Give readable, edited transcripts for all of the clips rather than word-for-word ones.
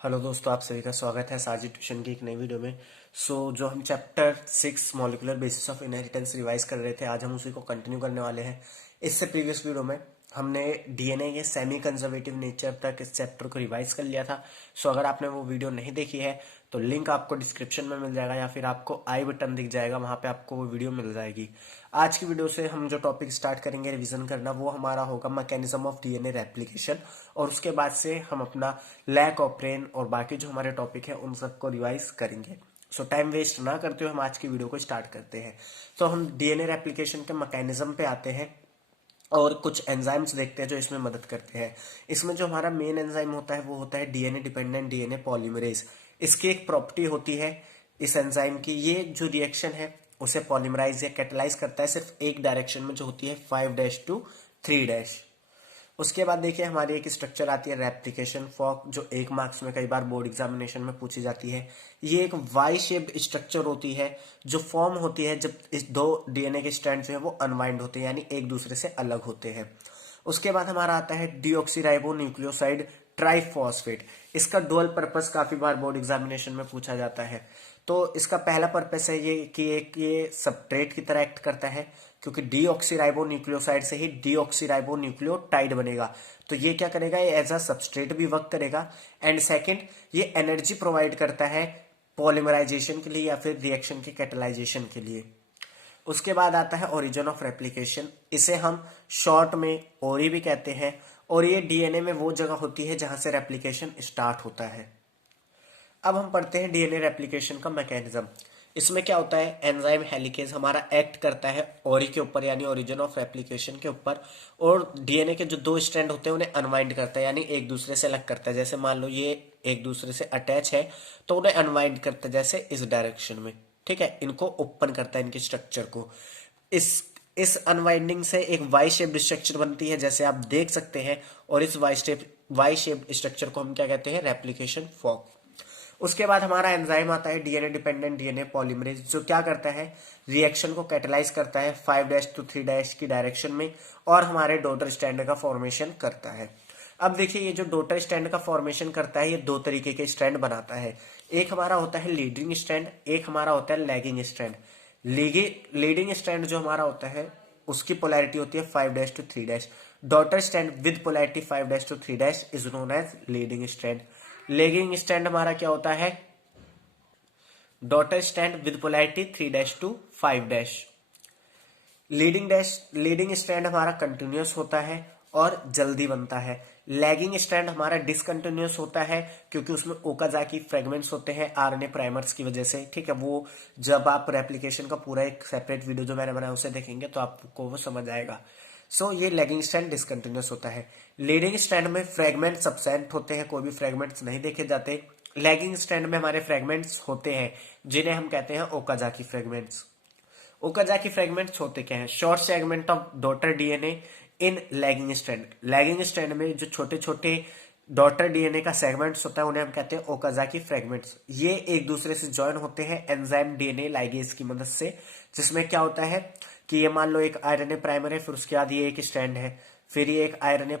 Hello दोस्तों, आप सभी का स्वागत है साजिद ट्यूशन की एक नई वीडियो में। जो हम chapter 6 molecular basis of inheritance revise कर रहे थे, आज हम उसी को कंटिन्यू करने वाले हैं। इससे प्रीवियस वीडियो में हमने डीएनए के सेमी कंजर्वेटिव नेचर तक इस चैप्टर को रिवाइज कर लिया था। अगर आपने वो वीडियो नहीं देखी है तो लिंक आपको डिस्क्रिप्शन में मिल जाएगा या फिर आपको आई बटन दिख जाएगा, वहां पे आपको वो वीडियो मिल जाएगी। आज की वीडियो से हम जो टॉपिक स्टार्ट करेंगे रिवीजन करना, वो हमारा होगा मैकेनिज्म ऑफ डीएनए रेप्लिकेशन। और उसके बाद से हम अपना लैक ऑफ ब्रेन और बाकी जो हमारे टॉपिक है उन सबको रिवाइज करेंगे। टाइम वेस्ट ना करते हुए हम आज की वीडियो को स्टार्ट करते हैं। हम डीएनए रेप्लिकेशन के मैकेनिज्म पे आते हैं और कुछ एंजाइम्स देखते हैं जो इसमें मदद करते हैं। इसमें जो हमारा मेन एंजाइम होता है वो होता है डीएनए डिपेंडेंट डीएनए पॉलीमरेज। इसकी एक प्रॉपर्टी होती है इस एंजाइम की, ये जो रिएक्शन है उसे पॉलीमराइज या कैटलाइज करता है सिर्फ एक डायरेक्शन में, जो होती है 5' to 3'। उसके बाद देखिए हमारी एक स्ट्रक्चर आती है रेप्लिकेशन फॉर्क, जो 1 मार्क्स में कई बार बोर्ड एग्जामिनेशन में पूछी जाती है। ये एक वाई शेप्ड स्ट्रक्चर होती है जो फॉर्म होती है जब इस दो डीएनए के स्ट्रैंड जो है वो अनवाइंड होते हैं, यानी एक दूसरे से अलग होते हैं। उसके बाद हमारा आता है डीऑक्सीराइबो न्यूक्लियोसाइड ट्राइफॉस्फेट। इसका डुअल पर्पस काफी बार बोर्ड एग्जामिनेशन में पूछा जाता है। तो इसका पहला पर्पस है ये कि ये सबस्ट्रेट की तरह एक्ट करता है, क्योंकि डीऑक्सीराइबो न्यूक्लियोसाइड से ही डीऑक्सीराइबो न्यूक्लियोटाइड बनेगा। तो ये क्या करेगा, ये एज अ सबस्ट्रेट भी वर्क करेगा। एंड सेकंड, ये एनर्जी प्रोवाइड करता है पॉलीमराइजेशन के लिए या फिर रिएक्शन के कैटलाइजेशन के लिए। उसके बाद आता है ओरिजिन ऑफ रेप्लिकेशन। इसे हम शॉर्ट में ओरी भी कहते हैं, और ये डीएनए में वो जगह होती है जहां से रेप्लिकेशन स्टार्ट होता है। अब हम पढ़ते हैं डीएनए रेप्लिकेशन का मैकेनिज्म। इसमें क्या होता है, एंजाइम हेलिकेज हमारा एक्ट करता है ओरी के ऊपर यानी ओरिजिन ऑफ रेप्लिकेशन के ऊपर, और डीएनए के जो दो स्ट्रैंड होते हैं उन्हें अनवाइंड करता है, यानी एक दूसरे से अलग करता है। जैसे मान लो ये एक दूसरे से अटैच है तो उन्हें अनवाइंड करता है, जैसे इस डायरेक्शन में। ठीक है, इनको ओपन करता है, इनके स्ट्रक्चर को। इस अनवाइंडिंग से एक वाई शेप्ड स्ट्रक्चर बनती है, जैसे आप देख सकते हैं। और इस वाई शेप्ड स्ट्रक्चर को हम क्या कहते हैं, रेप्लिकेशन फॉर्क। उसके बाद हमारा एंजाइम आता है डीएनए डिपेंडेंट डीएनए पॉलीमरेज, जो क्या करता है, रिएक्शन को कैटलाइज करता है 5' to 3' की डायरेक्शन में, और हमारे डॉटर स्टैंड का फॉर्मेशन करता है। अब देखिए, ये जो डॉटर स्टैंड का फॉर्मेशन करता है ये दो तरीके के स्ट्रैंड बनाता है। एक हमारा होता है लीडिंग स्ट्रैंड, एक हमारा होता है लैगिंग स्ट्रैंड। लीडिंग स्ट्रैंड जो हमारा होता है उसकी पोलैरिटी होती है 5' to 3'। Daughter strand with polarity 5' to 3' is known as leading strand. Lagging strand हमारा क्या होता है, daughter strand with polarity 3' to 5'। Leading strand हमारा कंटिन्यूअस होता है और जल्दी बनता है। लैगिंग स्ट्रैंड हमारा डिसकंटिन्यूअस होता है, क्योंकि उसमें ओकाजाकी फ्रेगमेंट्स होते हैं आरएनए प्राइमर्स की वजह से। ठीक है, वो जब आप रेप्लिकेशन का पूरा एक सेपरेट वीडियो जो मैंने बनाया उसे देखेंगे तो आपको वो समझ आएगा। ये लैगिंग स्ट्रैंड डिसकंटिन्यूअस होता है। लीडिंग स्ट्रैंड में फ्रेगमेंट्स एब्सेंट होते हैं, कोई भी फ्रेगमेंट्स नहीं देखे जाते। लैगिंग स्ट्रैंड में हमारे फ्रेगमेंट्स होते हैं, जिन्हें हम कहते हैं ओकाजाकी फ्रेगमेंट्स। ओकाजाकी फ्रेगमेंट्स होते क्या हैं, short segment of daughter DNA in lagging strand. Lagging strand में जो छोटे छोटे डॉटर डीएनए का सेगमेंट्स होता है उन्हें हम कहते हैं ओकाजाकी फ्रेगमेंट्स। ये एक दूसरे से ज्वाइन होते हैं एंजाइम डीएनए लाइगेज की मदद से, जिसमें क्या होता है कि ये मान लो एक आरएनए प्राइमर है, फिर उसके बाद ये एक स्ट्रैंड है, फिर ये एक आरएनए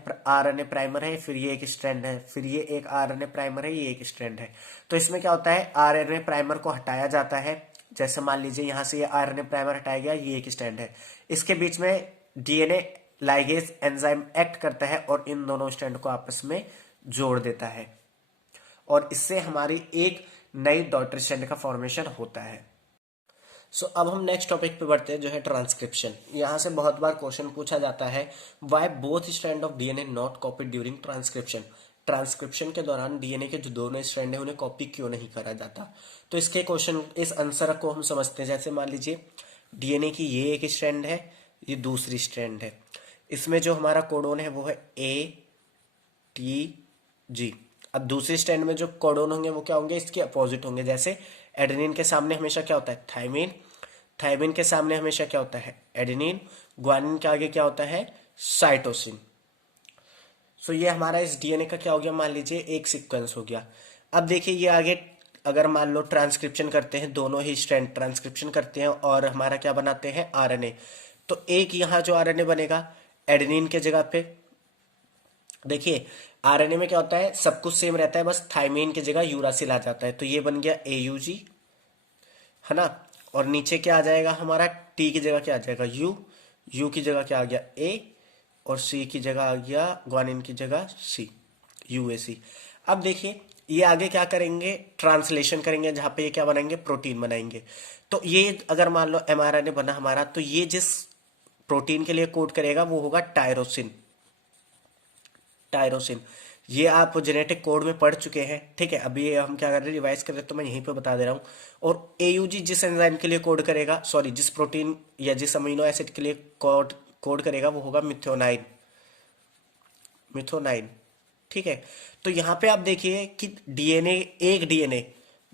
प्राइमर है, फिर ये एक स्ट्रैंड है, फिर ये एक आरएनए प्राइमर है, ये एक स्ट्रैंड है। तो इसमें क्या होता है, आरएनए प्राइमर को हटाया जाता है। जैसे मान लीजिए यहां से ये आरएनए प्राइमर हटाया गया, ये एक स्ट्रैंड है, इसके बीच में डीएनए लाइगेज एंजाइम एक्ट करता है और इन दोनों स्ट्रैंड को आपस में जोड़ देता है, और इससे हमारी एक नई डॉटर स्ट्रैंड का फॉर्मेशन होता है। अब हम नेक्स्ट टॉपिक पे बढ़ते हैं, जो है ट्रांसक्रिप्शन। यहां से बहुत बार क्वेश्चन पूछा जाता है, why both strand of DNA not copied during transcription. Transcription के दौरान डीएनए के जो दोनों स्ट्रैंड है उन्हें कॉपी क्यों नहीं करा जाता। तो इसके क्वेश्चन, इस आंसर को हम समझते हैं। जैसे मान लीजिए डीएनए की ये एक स्ट्रैंड है, ये दूसरी स्ट्रैंड है। इसमें जो हमारा कोडोन है वो है ATG। अब दूसरी स्ट्रैंड में जो कोडोन होंगे वो क्या होंगे, इसके अपोजिट होंगे। जैसे एडेनिन के सामने हमेशा क्या होता है, थाइमिन। थाइमिन के सामने हमेशा क्या होता है, एडेनिन। ग्वानिन के आगे क्या होता है, साइटोसिन। ये हमारा इस डीएनए का क्या हो गया, मान लीजिए एक सीक्वेंस हो गया। अब देखिए ये आगे अगर मान लो ट्रांसक्रिप्शन करते हैं, दोनों ही स्ट्रैंड ट्रांसक्रिप्शन करते हैं और हमारा क्या बनाते हैं, आरएनए। तो एक यहाँ जो आरएनए बनेगा एडेनिन के जगह पे, देखिए आरएनए में क्या होता है, सब कुछ सेम रहता है, बस थाइमीन की जगह यूरासिल आ जाता है, तो ये बन गया AUG, है ना। और नीचे क्या आ जाएगा हमारा, टी की जगह क्या आ जाएगा यू, यू की जगह क्या आ गया ए, और सी की जगह आ गया, ग्वानिन की जगह सी, UAC। अब देखिए ये आगे क्या करेंगे, ट्रांसलेशन करेंगे, जहां पे ये क्या बनाएंगे, प्रोटीन बनाएंगे। तो ये अगर मान लो mRNA बना हमारा, तो ये जिस प्रोटीन के लिए कोड करेगा वो होगा टायरोसिन। टायरोसिन ये आप जेनेटिक कोड में पढ़ चुके हैं, ठीक है। अभी ये हम क्या कर रहे हैं, रिवाइज कर रहे हैं, तो मैं यहीं पे बता दे रहा हूँ। और AUG जिस एंजाइम के लिए कोड करेगा, सॉरी जिस प्रोटीन या जिस अमीनो एसिड के लिए कोड कोड करेगा वो होगा मिथ्योनाइन, मिथोनाइन, ठीक है। तो यहाँ पे आप देखिए कि डीएनए, एक डीएनए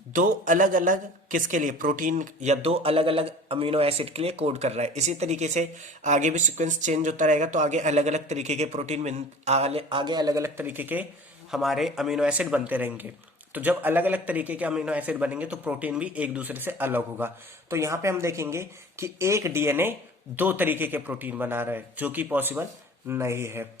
दो अलग अलग किसके लिए, प्रोटीन या दो अलग अलग अमीनो एसिड के लिए कोड कर रहा है। इसी तरीके से आगे भी सीक्वेंस चेंज होता रहेगा, तो आगे अलग अलग तरीके के प्रोटीन, आगे अलग अलग तरीके के हमारे अमीनो एसिड बनते रहेंगे। तो जब अलग अलग तरीके के अमीनो एसिड बनेंगे तो प्रोटीन भी एक दूसरे से अलग होगा। तो यहाँ पे हम देखेंगे कि एक डीएनए दो तरीके के प्रोटीन बना रहा है, जो कि पॉसिबल नहीं है।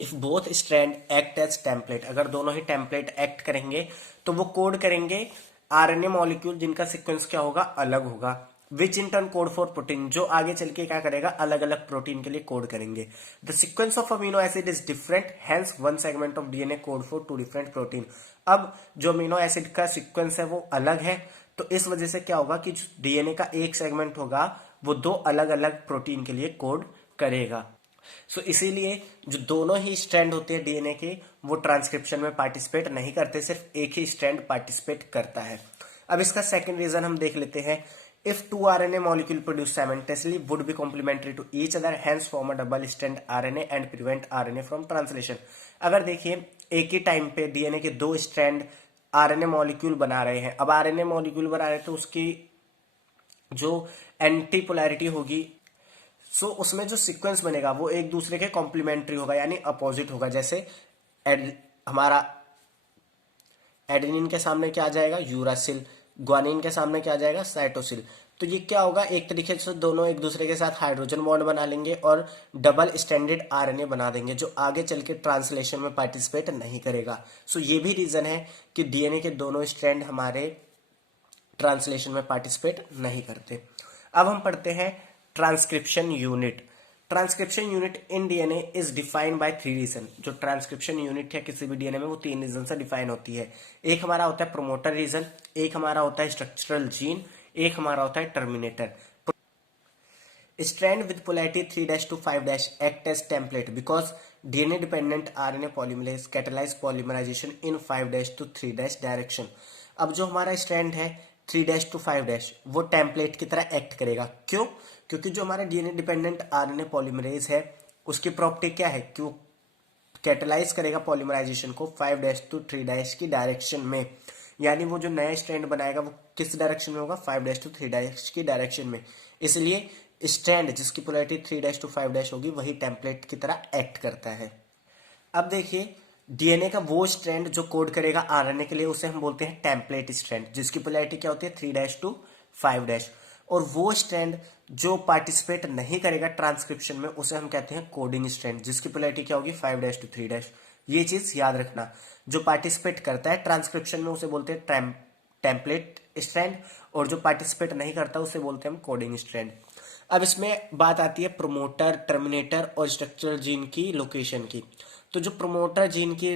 If both strand act as template, अगर दोनों ही टेम्पलेट एक्ट करेंगे तो वो कोड करेंगे आरएनए मॉलिक्यूल जिनका सीक्वेंस क्या होगा, अलग होगा, which in turn code for protein, जो आगे चल के क्या करेगा, अलग अलग प्रोटीन के लिए कोड करेंगे। The sequence of amino acid is different, hence one segment of DNA code for two different protein. अब जो अमीनो एसिड का सीक्वेंस है वो अलग है, तो इस वजह से क्या होगा कि डीएनए का एक सेगमेंट होगा वो दो अलग अलग प्रोटीन के लिए कोड करेगा। इसीलिए जो दोनों ही स्ट्रैंड होते हैं डीएनए के, वो ट्रांसक्रिप्शन में पार्टिसिपेट नहीं करते, सिर्फ एक ही स्ट्रैंड पार्टिसिपेट करता है। अब इसका सेकंड रीजन हम देख लेते हैं। If two RNA molecule produce simultaneously would be complementary to each other, hence form a double strand RNA and prevent RNA from translation. अगर देखिए एक ही टाइम पे डीएनए के दो स्ट्रैंड आरएनए मॉलिक्यूल बना रहे हैं, अब आरएनए मॉलिक्यूल बना रहे हैं तो उसकी जो एंटी पोलैरिटी होगी, उसमें जो सीक्वेंस बनेगा वो एक दूसरे के कॉम्प्लीमेंट्री होगा, यानी अपोजिट होगा। जैसे हमारा एडेनिन के सामने क्या आ जाएगा, यूरासिल, ग्वानिन के सामने क्या आ जाएगा, साइटोसिल। तो ये क्या होगा, एक तरीके से दोनों एक दूसरे के साथ हाइड्रोजन बॉन्ड बना लेंगे और डबल स्टैंडर्ड आरएनए बना देंगे, जो आगे चल के ट्रांसलेशन में पार्टिसिपेट नहीं करेगा। ये भी रीजन है कि डीएनए के दोनों स्ट्रैंड हमारे ट्रांसलेशन में पार्टिसिपेट नहीं करते। अब हम पढ़ते हैं transcription unit. Transcription unit in DNA is defined by three region. जो ट्रांसक्रिप्शन यूनिट है किसी भी डीएनए में, वो तीन रीजन से डिफाइन होती है। एक हमारा होता है प्रोमोटर रीजन, एक हमारा होता है स्ट्रक्चरल जीन, एक हमारा होता है terminator. Strand with polarity 3' to 5' act as template because DNA dependent RNA polymerase catalyze polymerization in 5' to 3' direction. अब जो हमारा स्ट्रैंड है 3' to 5' वो टेम्पलेट की तरह एक्ट करेगा। क्यों? क्योंकि जो हमारा डीएनए डिपेंडेंट आरएनए पॉलीमरेज है उसकी प्रॉपर्टी क्या है कि वो कैटलाइज करेगा पॉलीमराइजेशन को 5' to 3' की डायरेक्शन में। यानी वो जो नया स्ट्रैंड बनाएगा वो किस डायरेक्शन में होगा, 5' to 3' की डायरेक्शन में। इसलिए स्ट्रैंड जिसकी पोलैरिटी 3' to 5' होगी वही टेम्पलेट की तरह एक्ट करता है। अब देखिए डीएनए का वो स्ट्रैंड जो कोड करेगा आरएनए के लिए उसे हम बोलते हैं टेम्पलेट स्ट्रैंड, जिसकी पोलैरिटी क्या होती है 3' to 5'। और वो स्ट्रैंड जो पार्टिसिपेट नहीं करेगा ट्रांसक्रिप्शन में उसे हम कहते हैं कोडिंग स्ट्रैंड, जिसकी पोलैरिटी क्या होगी 5' to 3'। ये चीज याद रखना, जो पार्टिसिपेट करता है ट्रांसक्रिप्शन में उसे बोलते हैं टेम्पलेट स्ट्रैंड, और जो पार्टिसिपेट नहीं करता उसे बोलते हैं हम कोडिंग स्ट्रैंड। अब इसमें बात आती है प्रोमोटर, टर्मिनेटर और स्ट्रक्चरल जीन की लोकेशन की। तो जो प्रोमोटर जीन की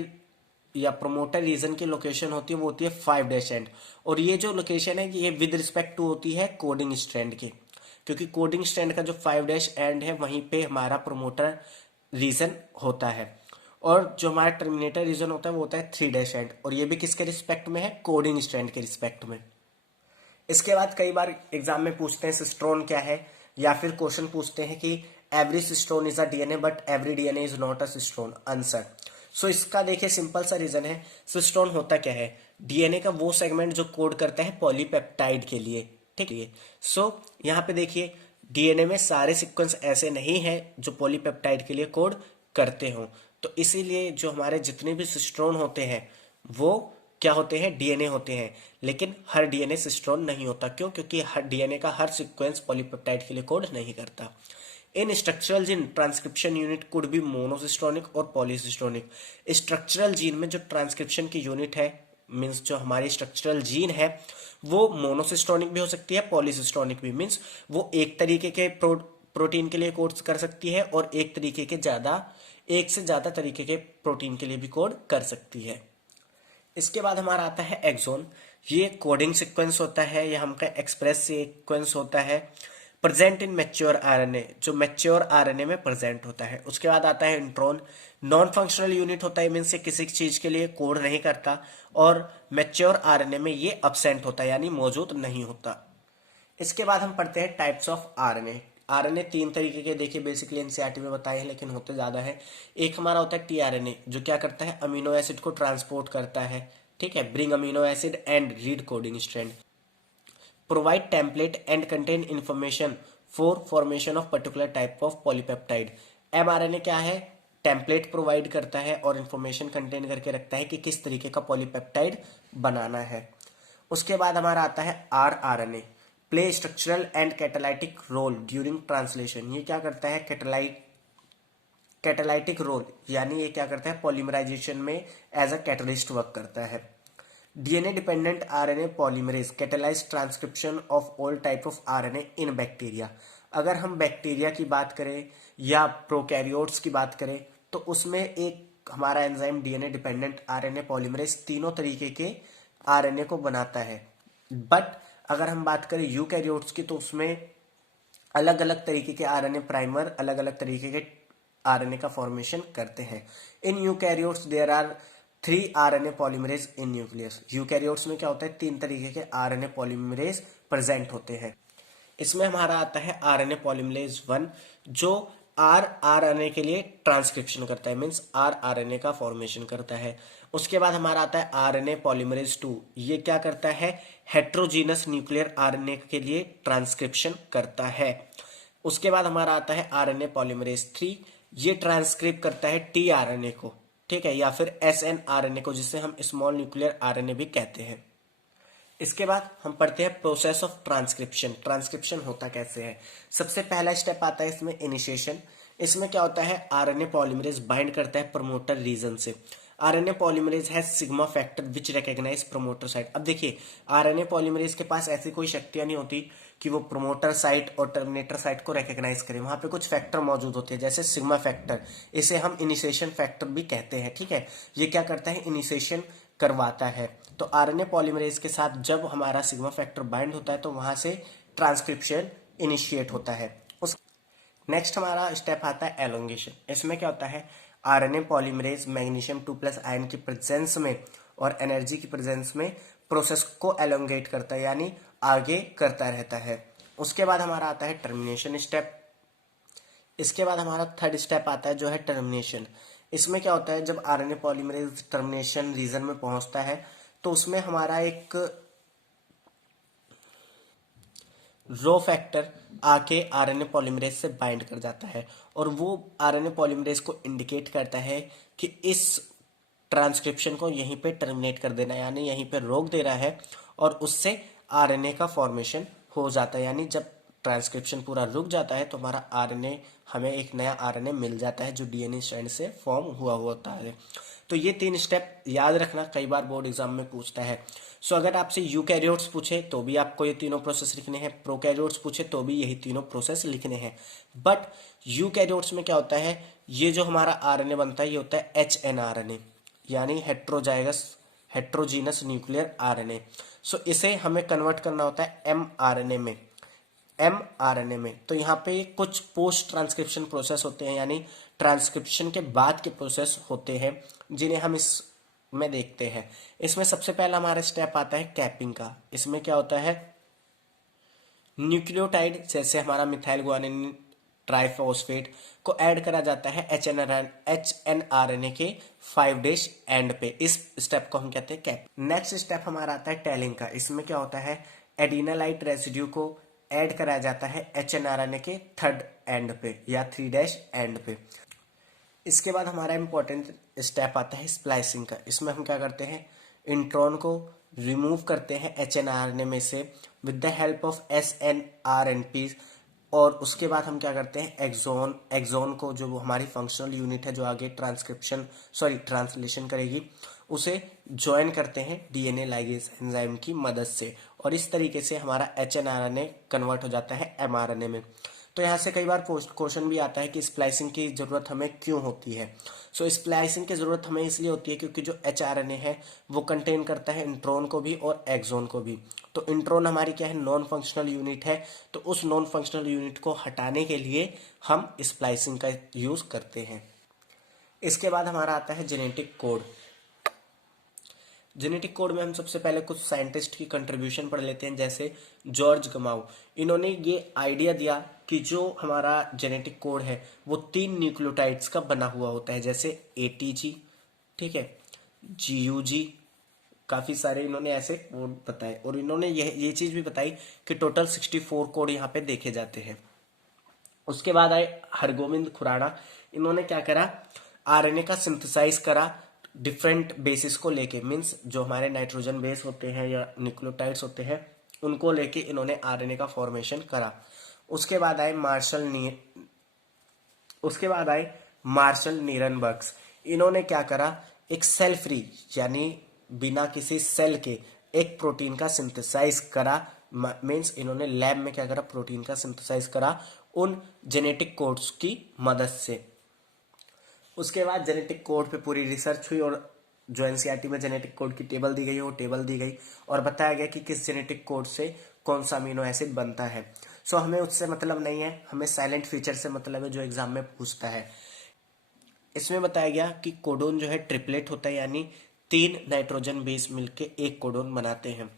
या प्रोमोटर रीजन की लोकेशन होती है वो होती है 5' एंड, और ये जो लोकेशन है ये विद रिस्पेक्ट टू होती है कोडिंग स्ट्रैंड की, क्योंकि कोडिंग स्ट्रैंड का जो 5' एंड है वहीं पे हमारा प्रोमोटर रीजन होता है, और जो हमारा टर्मिनेटर रीजन होता है वो होता है 3' एंड, और ये भी किसके रिस्पेक्ट में है, कोडिंग स्ट्रैंड के रिस्पेक्ट में। इसके बाद कई बार एग्जाम में पूछते हैं सिस्ट्रोन क्या है, या फिर क्वेश्चन पूछते हैं कि every cistron is a DNA but every DNA is not a cistron, answer. इसका देखिए सिंपल सा रीजन है, सिस्ट्रोन होता क्या है, डीएनए का वो सेगमेंट जो कोड करता है पॉलीपेप्टाइड के लिए, ठीक है। यहाँ पे देखिए डीएनए में सारे सीक्वेंस ऐसे नहीं है जो पॉलीपेप्टाइड के लिए कोड करते हो, तो इसीलिए जो हमारे जितने भी सिस्ट्रोन होते हैं वो क्या होते हैं, डीएनए होते हैं। लेकिन हर डीएनए सिस्ट्रोन नहीं होता। क्यों? क्योंकि हर डीएनए का हर सीक्वेंस पॉलीपेप्टाइड के लिए कोड नहीं करता। इन structural gene transcription unit could be monocistronic और पॉलीसिस्टोनिक। स्ट्रक्चरल जीन में जो ट्रांसक्रिप्शन की यूनिट है, मीन्स जो हमारी स्ट्रक्चरल जीन है, वो मोनोसिस्टोनिक भी हो सकती है, पॉलीसिस्टोनिक भी। मीन्स वो एक तरीके के प्रोटीन के लिए कोड कर सकती है और एक से ज्यादा तरीके के प्रोटीन के लिए भी कोड कर सकती है। इसके बाद हमारा आता है एक्सोन। ये कोडिंग सीक्वेंस होता है, यह हमका एक्सप्रेस सीक्वेंस होता है, प्रेजेंट इन मैच्योर आरएनए, जो मैच्योर आरएनए में प्रेजेंट होता है। उसके बाद आता है इंट्रॉन। नॉन फंक्शनल यूनिट होता है, मीन्स ये किसी चीज के लिए कोड नहीं करता, और मैच्योर आरएनए में ये अब्सेंट होता है, यानी मौजूद नहीं होता। इसके बाद हम पढ़ते हैं टाइप्स ऑफ आरएनए। आरएनए तीन तरीके के देखिए बेसिकली एनसीईआरटी में बताए हैं, लेकिन होते ज्यादा है। एक हमारा होता है टीआरएनए, जो क्या करता है, अमीनो एसिड को ट्रांसपोर्ट करता है, ठीक है, bring amino acid and read coding strand, provide template and contain information for formation of particular type of polypeptide. MRNA क्या है, टेम्पलेट प्रोवाइड करता है और इंफॉर्मेशन कंटेन करके रखता है कि किस तरीके का पॉलीपेप्टाइड बनाना है। उसके बाद हमारा आता है rRNA, play structural and catalytic role during translation. ये क्या करता है, कैटालाइटिक रोल, यानी ये क्या करता है, पॉलीमराइजेशन में एज अ कैटलिस्ट वर्क करता है। DNA dependent RNA polymerase catalyse transcription of all type of RNA in bacteria. अगर हम बैक्टीरिया की बात करें या प्रोकैरियोट्स की बात करें, तो उसमें एक हमारा enzyme DNA dependent RNA polymerase तीनों तरीके के आरएनए को बनाता है। बट अगर हम बात करें यूकैरियोट्स की, तो उसमें अलग अलग तरीके के आरएनए प्राइमर अलग अलग तरीके के आरएनए का फॉर्मेशन करते हैं। In eukaryotes there are 3 RNA polymerase in nucleus. Eukaryotes में क्या होता है, 3 तरीके के आरएनए पॉलीमरेज प्रेजेंट होते हैं। इसमें हमारा आता है आरएनए पॉलीमरेज 1, जो आरएनए के लिए ट्रांसक्रिप्शन करता है, मीन्स आरएनए का फॉर्मेशन करता है। उसके बाद हमारा आता है आरएनए पॉलीमरेज 2। ये क्या करता है, हेट्रोजीनस न्यूक्लियर आरएनए के लिए ट्रांसक्रिप्शन करता है। उसके बाद हमारा आता है आरएनए पॉलीमरेज 3। ये ट्रांसक्रिप्ट करता है टीआरएनए को, ठीक है, या फिर एसएनआरएनए को, जिसे हम स्मॉल न्यूक्लियर आरएनए भी कहते हैं। इसके बाद हम पढ़ते हैं प्रोसेस ऑफ ट्रांसक्रिप्शन। ट्रांसक्रिप्शन होता कैसे है। सबसे पहला स्टेप आता है इसमें इनिशिएशन। इसमें क्या होता है, आरएनए पॉलीमरेज बाइंड करता है प्रमोटर रीजन से। आरएनए पॉलीमरेज है sigma factor which recognize promoter site. अब देखिए, आरएनए पॉलीमरेज के पास ऐसी कोई शक्तियां नहीं होती कि वो प्रोमोटर साइट और टर्मिनेटर साइट को रिकॉग्नाइज करे। वहां पे कुछ फैक्टर मौजूद होते हैं, जैसे सिग्मा फैक्टर, इसे हम इनिशिएशन फैक्टर भी कहते हैं, ठीक है। ये क्या करता है, इनिशिएशन करवाता है। तो आरएनए पॉलीमरेज के साथ जब हमारा सिग्मा फैक्टर बाइंड होता है, तो वहां से ट्रांसक्रिप्शन इनिशिएट होता है। उस नेक्स्ट हमारा स्टेप आता है एलोंगेशन। इसमें क्या होता है, आरएनए पॉलीमरेज मैग्नीशियम 2+ आयन की प्रेजेंस में और एनर्जी की प्रेजेंस में प्रोसेस को एलोंगेट करता है, यानी आगे करता रहता है। उसके बाद हमारा आता है टर्मिनेशन स्टेप। इसके बाद हमारा थर्ड स्टेप आता है, जो है टर्मिनेशन। इसमें क्या होता है, जब आरएनए पॉलीमरेज टर्मिनेशन रीजन में पहुंचता है, तो उसमें हमारा एक रो फैक्टर आके आरएनए पॉलीमरेज से बाइंड कर जाता है, और वो आरएनए पॉलीमरेज को इंडिकेट करता है कि इस ट्रांसक्रिप्शन को यहीं पे टर्मिनेट कर देना, यानी यहीं पे रोक देना है, और उससे आरएनए का फॉर्मेशन हो जाता है। यानी जब ट्रांसक्रिप्शन पूरा रुक जाता है, तो हमारा आरएनए, हमें एक नया आरएनए मिल जाता है, जो डीएनए स्ट्रैंड से फॉर्म हुआ होता है। तो ये 3 स्टेप याद रखना, कई बार बोर्ड एग्जाम में पूछता है। सो अगर आपसे यूकैरियोट्स पूछे तो भी आपको ये तीनों प्रोसेस लिखने हैं, प्रोकैरियोट्स पूछे तो भी यही तीनों प्रोसेस लिखने हैं। बट यूकैरियोट्स में क्या होता है, ये जो हमारा आरएनए बनता है, ये होता है एचएनआरएनए, यानी हेट्रोजीनस न्यूक्लियर आरएनए। सो इसे हमें कन्वर्ट करना होता है एमआरएनए में। तो यहाँ पे कुछ पोस्ट ट्रांसक्रिप्शन प्रोसेस होते हैं, यानी ट्रांसक्रिप्शन के बाद के प्रोसेस होते हैं, जिन्हें हम इस में देखते हैं। इसमें सबसे पहला हमारा स्टेप आता है कैपिंग का। इसमें क्या होता है, न्यूक्लियोटाइड जैसे हमारा मिथाइल गुआनिन ट्राइफॉस्फेट को ऐड करा जाता है एचएनआरएनए के 5' एंड पे। इस स्टेप को हम कहते हैं कैप। नेक्स्ट स्टेप हमारा आता है टेलिंग का। इसमें क्या होता है, एडिनालाइट रेसिड्यू को ऐड कराया जाता है एचएनआरएनए के 3rd एंड पे या 3' एंड पे। इसके बाद हमारा इंपॉर्टेंट स्टेप आता है स्प्लाइसिंग का। इसमें हम क्या करते हैं, इंट्रॉन को रिमूव करते हैं एचएनआरएनए में से विद द हेल्प ऑफ एसएनआरएनपी और उसके बाद हम क्या करते हैं, एक्सोन, एक्सोन को जो हमारी फंक्शनल यूनिट है जो आगे ट्रांसलेशन करेगी, उसे ज्वाइन करते हैं डीएनए लाइगेज एंजाइम की मदद से, और इस तरीके से हमारा एचएनआरएनए कन्वर्ट हो जाता है एमआरएनए में। तो यहाँ से कई बार क्वेश्चन भी आता है कि स्प्लाइसिंग की जरूरत हमें क्यों होती है। सो स्प्लाइसिंग की जरूरत हमें इसलिए होती है क्योंकि जो एचआरएनए है वो कंटेन करता है इंट्रॉन को भी और एक्सोन को भी। तो इंट्रॉन हमारी क्या है, नॉन फंक्शनल यूनिट है, तो उस नॉन फंक्शनल यूनिट को हटाने के लिए हम स्प्लाइसिंग का यूज करते हैं। इसके बाद हमारा आता है जेनेटिक कोड। जेनेटिक कोड में हम सबसे पहले कुछ साइंटिस्ट की कंट्रीब्यूशन पढ़ लेते हैं, जैसे जॉर्ज गमाउ। इन्होंने ये आइडिया दिया कि जो हमारा जेनेटिक कोड है वो 3 न्यूक्लियोटाइड्स का बना हुआ होता है, जैसे एटीजी, ठीक है, जीयूजी, काफी सारे इन्होंने ऐसे कोड बताए, और इन्होंने ये चीज भी बताई कि टोटल 64 कोड यहाँ पे देखे जाते हैं। उसके बाद आए हरगोविंद खुराना। इन्होंने क्या करा, आरएनए का सिंथेसाइज करा डिफरेंट बेसिस को लेके, मीन्स जो हमारे नाइट्रोजन बेस होते हैं या न्यूक्लियोटाइड्स होते हैं उनको लेके इन्होंने आरएनए का फॉर्मेशन करा। उसके बाद आए मार्शल नीरनबर्ग्स। इन्होंने क्या करा, एक सेल फ्री यानी बिना किसी सेल के एक प्रोटीन का सिंथेसाइज करा, मीन्स इन्होंने लैब में क्या करा, प्रोटीन का सिंथेसाइज करा उन जेनेटिक कोड्स की मदद से। उसके बाद जेनेटिक कोड पे पूरी रिसर्च हुई, और जो एनसीईआरटी में जेनेटिक कोड की टेबल दी गई है वो टेबल दी गई, और बताया गया कि किस जेनेटिक कोड से कौन सा अमीनो एसिड बनता है। सो हमें उससे मतलब नहीं है, हमें साइलेंट फीचर से मतलब है जो एग्जाम में पूछता है। इसमें बताया गया कि कोडोन जो है ट्रिपलेट होता है, यानी 3 नाइट्रोजन बेस मिलके एक कोडोन बनाते हैं।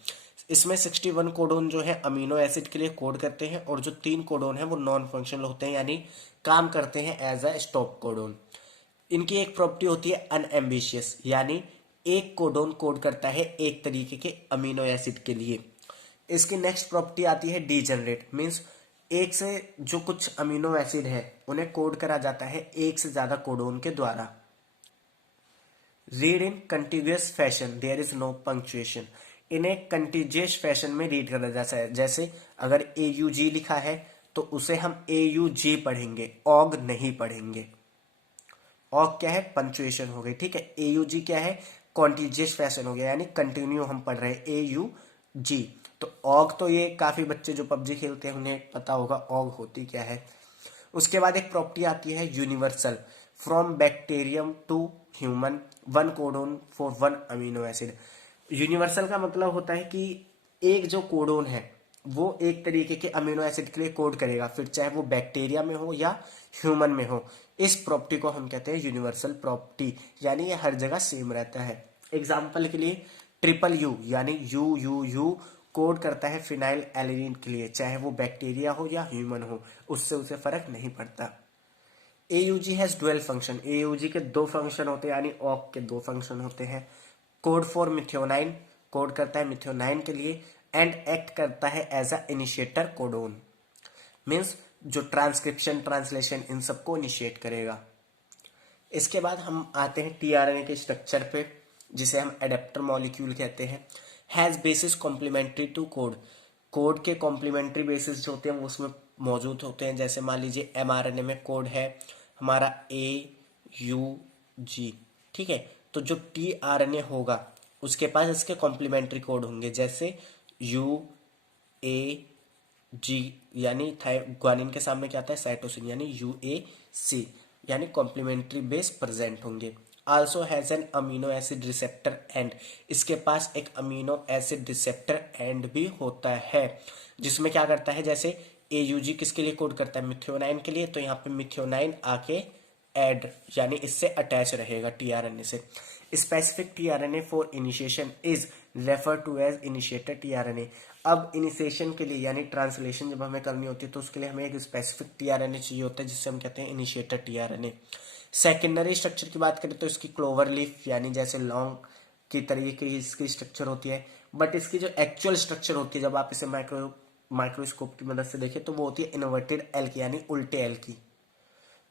इसमें 61 कोडोन जो है अमीनो एसिड के लिए कोड करते हैं, और जो 3 कोडोन है वो नॉन फंक्शनल होते हैं, यानी काम करते हैं एज अ स्टॉप कोडोन। इनकी एक प्रॉपर्टी होती है अनएम्बिशियस, यानी एक कोडोन कोड करता है एक तरीके के अमीनो एसिड के लिए। इसकी नेक्स्ट प्रॉपर्टी आती है डीजेनरेट, मींस एक से जो कुछ अमीनो एसिड है उन्हें कोड करा जाता है एक से ज्यादा कोडोन के द्वारा। Read in continuous fashion, there is no punctuation. इन्हें कंटिन्यूअस फैशन में रीड करा जाता है, जैसे अगर AUG लिखा है तो उसे हम AUG पढ़ेंगे, ऑग नहीं पढ़ेंगे। ऑग क्या है, पंक्चुएशन हो गई, ठीक है। AUG क्या है, कॉन्टिजियस फैशन हो गया, यानी कंटिन्यू हम पढ़ रहे हैं AUG। तो ऑग तो ये काफी बच्चे जो पबजी खेलते हैं उन्हें पता होगा ऑग होती क्या है। उसके बाद एक प्रॉपर्टी आती है universal, from bacterium to human, 1 codon for 1 amino acid. Universal का मतलब होता है कि एक जो कोडोन है वो एक तरीके के अमीनो एसिड के लिए कोड करेगा, फिर चाहे वो बैक्टीरिया में हो या ह्यूमन में हो। इस प्रॉपर्टी को हम कहते हैं यूनिवर्सल प्रॉपर्टी, यानी ये हर जगह सेम रहता है। एग्जाम्पल के लिए ट्रिपल U यानी UUU कोड करता है फिनाइल एलिनिन के लिए, चाहे वो बैक्टीरिया हो या ह्यूमन हो, उससे उसे फर्क नहीं पड़ता। AUG has dual function, AUG के 2 फंक्शन होते हैं, यानी ऑक के 2 फंक्शन होते हैं। कोड फॉर मिथ्योनाइन, कोड करता है मिथ्योनाइन के लिए, एंड एक्ट करता है as a initiator codon, means जो ट्रांसक्रिप्शन ट्रांसलेशन इन सबको इनिशिएट करेगा। इसके बाद हम आते हैं टीआरएनए के स्ट्रक्चर पे, जिसे हम एडेप्टर मॉलिक्यूल कहते हैं। Has basis complementary to code, code के कॉम्प्लीमेंट्री बेसिस जो होते हैं वो उसमें मौजूद होते हैं। जैसे मान लीजिए mRNA में कोड है हमारा AUG, ठीक है, तो जो tRNA होगा उसके पास इसके कॉम्प्लीमेंट्री कोड होंगे, जैसे UAG, यानी ग्वानिन के सामने क्या आता है, साइटोसिन, यानी UAC, यानी कॉम्प्लीमेंट्री बेस प्रेजेंट होंगे। Also has an amino acid receptor and, इसके पास एक अमीनो एसिड रिसेप्टर एंड भी होता है, जिसमें क्या करता है, जैसे AUG किसके लिए कोड करता है, मिथ्योनाइन के लिए, तो यहाँ पे मिथ्योनाइन आके एड यानी इससे अटैच रहेगा टीआरएनए से। Specific tRNA for initiation is refer to as initiator tRNA. अब इनिशिएशन के लिए यानी ट्रांसलेशन जब हमें करनी होती है तो उसके लिए हमें एक स्पेसिफिक टीआरएनए चाहिए होता है, जिससे हम कहते हैं इनिशिएटर टीआरएनए। सेकेंडरी स्ट्रक्चर की बात करें तो इसकी क्लोवर लीफ यानी जैसे लॉन्ग की तरीके की इसकी स्ट्रक्चर होती है, बट इसकी जो एक्चुअल स्ट्रक्चर होती है जब आप इसे माइक्रोस्कोप की मदद से देखें तो वो होती है इन्वर्टेड एल की, यानी उल्टे एल की।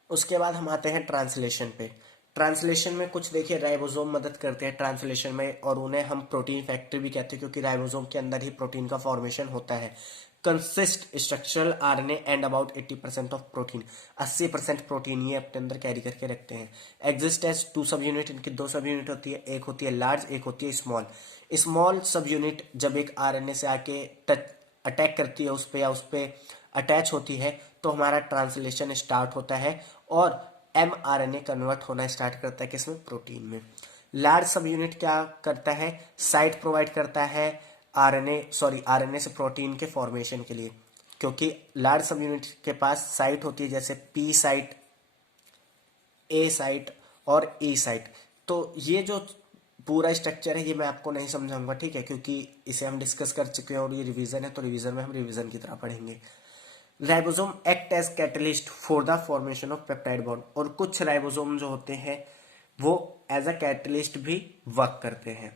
उसके बाद हम आते हैं ट्रांसलेशन पे। ट्रांसलेशन में कुछ देखिए राइबोसोम मदद करते हैं ट्रांसलेशन में, और उन्हें हम प्रोटीन फैक्ट्री भी कहते हैं क्योंकि राइबोसोम के अंदर ही प्रोटीन का फॉर्मेशन होता है। Consist structural RNA and about 80% of protein. 80% protein ये अपने अंदर कैरी करके रखते हैं। Exist as two subunit, इनकी दो सब यूनिट होती है, एक होती है लार्ज, एक होती है स्मॉल। स्मॉल सब यूनिट जब एक आरएनए से आके टच अटैक करती है उस पे या उस पे अटैच होती है तो हमारा ट्रांसलेशन स्टार्ट होता है और एमआरएनए कन्वर्ट होना स्टार्ट करता है किसमें, प्रोटीन में। लार्ज सब यूनिट क्या करता है, साइट प्रोवाइड करता है आरएनए से प्रोटीन के फॉर्मेशन के लिए, क्योंकि लार्ज सब यूनिट के पास साइट होती है जैसे पी साइट, ए साइट और ई साइट। तो ये जो पूरा स्ट्रक्चर है ये मैं आपको नहीं समझाऊंगा, ठीक है, क्योंकि इसे हम डिस्कस कर चुके हैं और ये रिवीजन है, तो रिवीजन में हम रिवीजन की तरह पढ़ेंगे। Ribosome act as catalyst for the formation of peptide bond, और कुछ राइबोसोम जो होते हैं वो एज अ कैटलिस्ट भी वर्क करते हैं।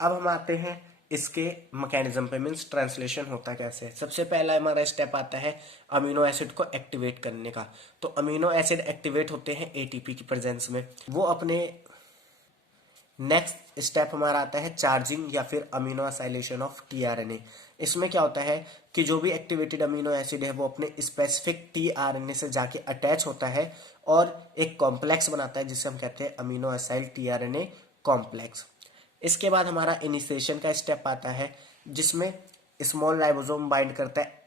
अब हम आते हैं इसके मैकेनिज्म पे, मीन्स ट्रांसलेशन होता कैसे है। सबसे पहला हमारा स्टेप आता है अमीनो एसिड को एक्टिवेट करने का। तो अमीनो एसिड एक्टिवेट होते हैं एटीपी की प्रेजेंस में। वो अपने नेक्स्ट स्टेप हमारा आता है चार्जिंग या फिर अमीनो असाइलेशन ऑफ टीआरएनए। इसमें क्या होता है कि जो भी एक्टिवेटेड अमीनो एसिड है वो अपने स्पेसिफिक टीआरएनए से जाके अटैच होता है और एक कॉम्प्लेक्स बनाता है जिसे हम कहते हैं अमीनो असाइल टीआरएनए कॉम्प्लेक्स। इसके बाद हमारा इनिशिएशन का स्टेप आता है जिसमें स्मॉल राइबोसोम बाइंड करता है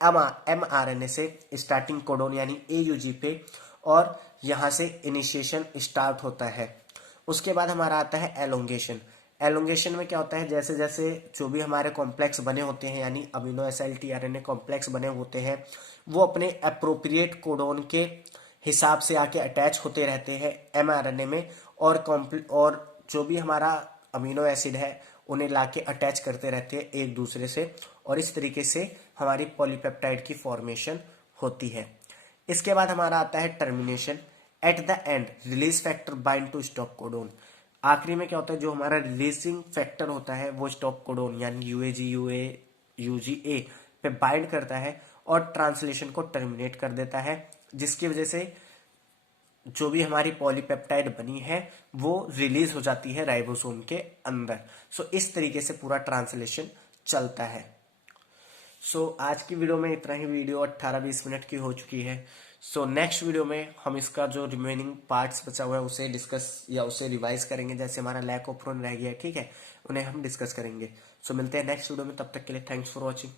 एमआरएनए से स्टार्टिंग कोडोन यानी एयूजी पे, और यहां से इनिशिएशन स्टार्ट होता है। उसके बाद हमारा आता है एलोंगेशन। एलोंगेशन में क्या होता है, जैसे जैसे जो भी हमारे कॉम्प्लेक्स बने होते हैं यानी अमीनो एसिड टीआरएनए कॉम्प्लेक्स बने होते हैं वो अपने अप्रोप्रिएट कोडोन के हिसाब से आके अटैच होते रहते हैं एमआरएनए में, और जो भी हमारा अमीनो एसिड है उन्हें लाके अटैच करते रहते हैं एक दूसरे से, और इस तरीके से हमारी पॉलीपेप्टाइड की फॉर्मेशन होती है। इसके बाद हमारा आता है termination. At the end release factor bind to stop codon. आखिरी में क्या होता है, जो हमारा रिलीजिंग फैक्टर होता है वो स्टॉप कोडोन यानी यूजीए पे बाइंड करता है और ट्रांसलेशन को टर्मिनेट कर देता है, जिसकी वजह से जो भी हमारी पॉलीपेप्टाइड बनी है वो रिलीज हो जाती है राइबोसोम के अंदर। सो इस तरीके से पूरा ट्रांसलेशन चलता है। आज की वीडियो में इतना ही। वीडियो 18-20 मिनट की हो चुकी है। नेक्स्ट वीडियो में हम इसका जो रिमेनिंग पार्ट्स बचा हुआ है उसे डिस्कस या उसे रिवाइज करेंगे, जैसे हमारा लैक ऑफ रह गया है, ठीक है, उन्हें हम डिस्कस करेंगे। मिलते हैं नेक्स्ट वीडियो में, तब तक के लिए थैंक्स फॉर वॉचिंग।